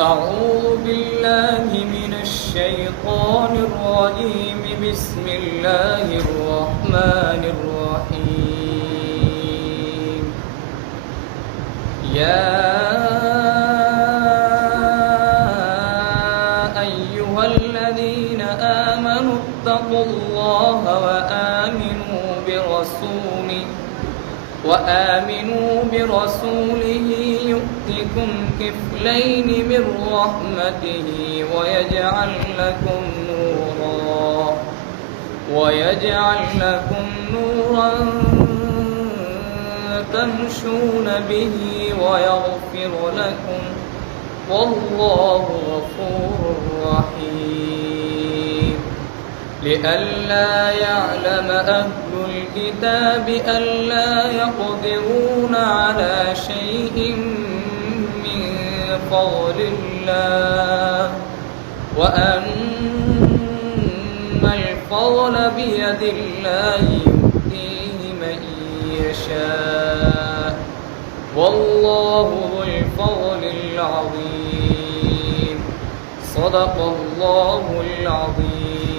أعوذ بالله من الشيطان الرجيم. بسم الله الرحمن الرحيم. يا أيها الذين آمنوا اتقوا الله وآمنوا برسوله يؤتكم كفلين من رحمته ويجعل لكم نورا تمشون به ويغفر لكم، والله غفور رحيم. لئلا يعلم أهل الكتاب ألا يقدرون على شيء من فضل الله، وأن الفضل بيد الله يؤتيه من يشاء، والله ذو الفضل العظيم. صدق الله العظيم.